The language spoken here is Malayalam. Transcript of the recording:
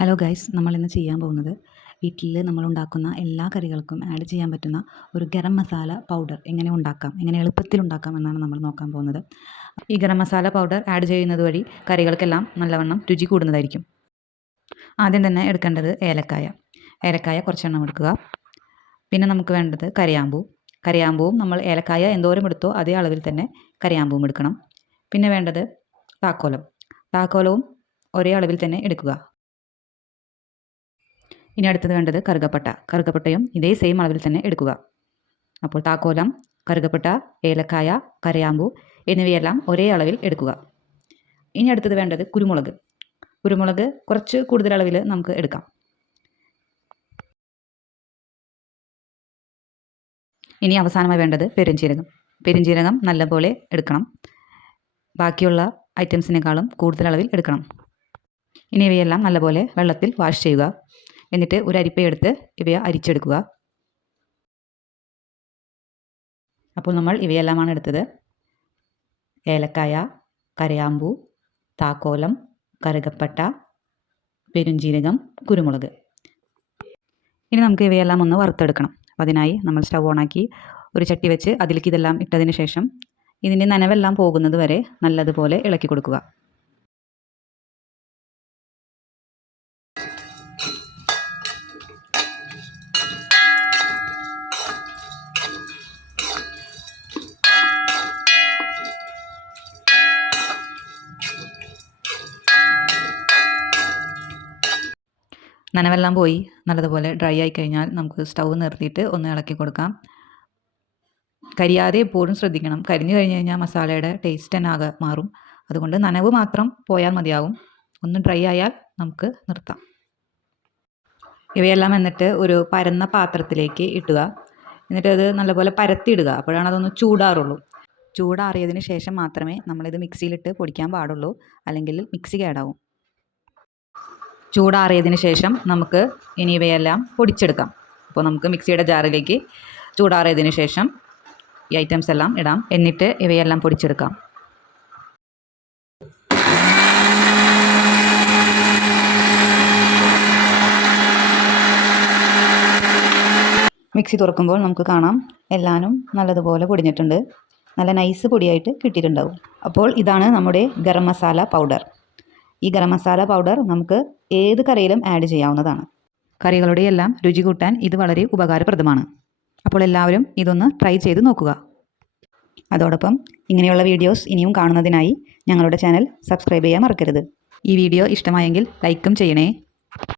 ഹലോ ഗൈസ്, നമ്മളിന്ന് ചെയ്യാൻ പോകുന്നത് വീട്ടിൽ നമ്മളുണ്ടാക്കുന്ന എല്ലാ കറികൾക്കും ആഡ് ചെയ്യാൻ പറ്റുന്ന ഒരു ഗരം മസാല പൗഡർ എങ്ങനെ ഉണ്ടാക്കാം, എങ്ങനെ എളുപ്പത്തിൽ ഉണ്ടാക്കാം എന്നാണ് നമ്മൾ നോക്കാൻ പോകുന്നത്. ഈ ഗരം മസാല പൗഡർ ആഡ് ചെയ്യുന്നത് വഴി കറികൾക്കെല്ലാം നല്ലവണ്ണം രുചി കൂടുന്നതായിരിക്കും. ആദ്യം തന്നെ എടുക്കേണ്ടത് ഏലക്കായ കുറച്ചെണ്ണം എടുക്കുക. പിന്നെ നമുക്ക് വേണ്ടത് കറിയാമ്പൂവും നമ്മൾ ഏലക്കായ എന്തോരം എടുത്തോ അതേ അളവിൽ തന്നെ കറിയാമ്പൂവും എടുക്കണം. പിന്നെ വേണ്ടത് താക്കോലവും ഒരേ അളവിൽ തന്നെ എടുക്കുക. ഇനി അടുത്തത് വേണ്ടത് കറുകപ്പട്ടയും ഇതേ സെയിം അളവിൽ തന്നെ എടുക്കുക. അപ്പോൾ താക്കോലം, കറുകപ്പട്ട, ഏലക്കായ, കരയാമ്പൂ എന്നിവയെല്ലാം ഒരേ അളവിൽ എടുക്കുക. ഇനി അടുത്തത് വേണ്ടത് കുരുമുളക് കുറച്ച് കൂടുതൽ അളവിൽ നമുക്ക് എടുക്കാം. ഇനി അവസാനമായി വേണ്ടത് പെരുംജീരകം നല്ലപോലെ എടുക്കണം. ബാക്കിയുള്ള ഐറ്റംസിനേക്കാളും കൂടുതൽ അളവിൽ എടുക്കണം. ഇനി ഇവയെല്ലാം നല്ലപോലെ വെള്ളത്തിൽ വാഷ് ചെയ്യുക. എന്നിട്ട് ഒരു അരിപ്പയെടുത്ത് ഇവയെ അരിച്ചെടുക്കുക. അപ്പോൾ നമ്മൾ ഇവയെല്ലാമാണ് എടുത്തത്: ഏലക്കായ, കരയാമ്പൂ, താക്കോലം, കറുകപ്പട്ട, പെരുംജീരകം, കുരുമുളക്. ഇനി നമുക്ക് ഇവയെല്ലാം ഒന്ന് വറുത്തെടുക്കണം. അപ്പോൾ അതിനായി നമ്മൾ സ്റ്റൗ ഓണാക്കി ഒരു ചട്ടി വെച്ച് അതിലേക്ക് ഇതെല്ലാം ഇട്ടതിന് ശേഷം ഇതിൻ്റെ നനവെല്ലാം പോകുന്നത് വരെ നല്ലതുപോലെ ഇളക്കി കൊടുക്കുക. നനവെല്ലാം പോയി നല്ലതുപോലെ ഡ്രൈ ആയി കഴിഞ്ഞാൽ നമുക്ക് സ്റ്റൗ നിർത്തിയിട്ട് ഒന്ന് ഇളക്കി കൊടുക്കാം. കരിയാതെ എപ്പോഴും ശ്രദ്ധിക്കണം. കരിഞ്ഞു കഴിഞ്ഞ് കഴിഞ്ഞാൽ മസാലയുടെ ടേസ്റ്റ് തന്നെ ആകെ മാറും. അതുകൊണ്ട് നനവ് മാത്രം പോയാൽ മതിയാവും. ഒന്ന് ഡ്രൈ ആയാൽ നമുക്ക് നിർത്താം. ഇവയെല്ലാം എന്നിട്ട് ഒരു പരന്ന പാത്രത്തിലേക്ക് ഇട്ടുക. എന്നിട്ട് അത് നല്ലപോലെ പരത്തിയിടുക. അപ്പോഴാണ് അതൊന്ന് ചൂടാറുള്ളൂ. ചൂടാറിയതിന് ശേഷം മാത്രമേ നമ്മളിത് മിക്സിയിലിട്ട് പൊടിക്കാൻ പാടുള്ളൂ, അല്ലെങ്കിൽ മിക്സി കേടാവും. ചൂടാറിയതിന് ശേഷം നമുക്ക് ഇനി ഇവയെല്ലാം പൊടിച്ചെടുക്കാം. അപ്പോൾ നമുക്ക് മിക്സിയുടെ ജാറിലേക്ക് ചൂടാറിയതിന് ശേഷം ഈ ഐറ്റംസ് എല്ലാം ഇടാം. എന്നിട്ട് ഇവയെല്ലാം പൊടിച്ചെടുക്കാം. മിക്സി തുറക്കുമ്പോൾ നമുക്ക് കാണാം എല്ലാനും നല്ലതുപോലെ പൊടിഞ്ഞിട്ടുണ്ട്. നല്ല നൈസ് പൊടിയായിട്ട് കിട്ടിയിട്ടുണ്ടാവും. അപ്പോൾ ഇതാണ് നമ്മുടെ ഗരം മസാല പൗഡർ. ഈ ഗരം മസാല പൗഡർ നമുക്ക് ഏത് കറിയിലും ആഡ് ചെയ്യാവുന്നതാണ്. കറികളുടെ എല്ലാം രുചി കൂട്ടാൻ ഇത് വളരെ ഉപകാരപ്രദമാണ്. അപ്പോൾ എല്ലാവരും ഇതൊന്ന് ട്രൈ ചെയ്ത് നോക്കുക. അതോടൊപ്പം ഇങ്ങനെയുള്ള വീഡിയോസ് ഇനിയും കാണുന്നതിനായി ഞങ്ങളുടെ ചാനൽ സബ്സ്ക്രൈബ് ചെയ്യാൻ മറക്കരുത്. ഈ വീഡിയോ ഇഷ്ടമായെങ്കിൽ ലൈക്കും ചെയ്യണേ.